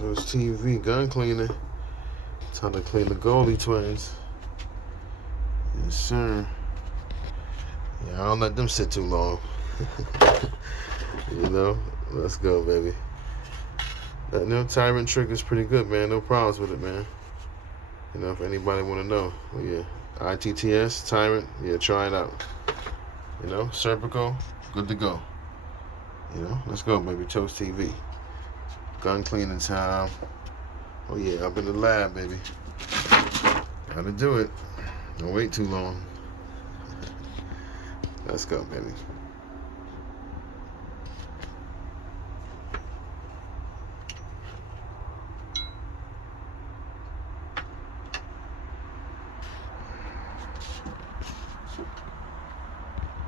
So it's TV, gun cleaner. Time to clean the Goldie twins. Yes, sir. Yeah, I don't let them sit too long. You know? Let's go, baby. That new Tyrant trick is pretty good, man. No problems with it, man. You know, if anybody want to know. Well, yeah. ITTS, Tyrant, yeah, try it out. You know, cervical, good to go. You know, let's go, baby. Toast TV. Gun cleaning time. Oh, yeah, up in the lab, baby. Gotta do it. Don't wait too long. Let's go, baby.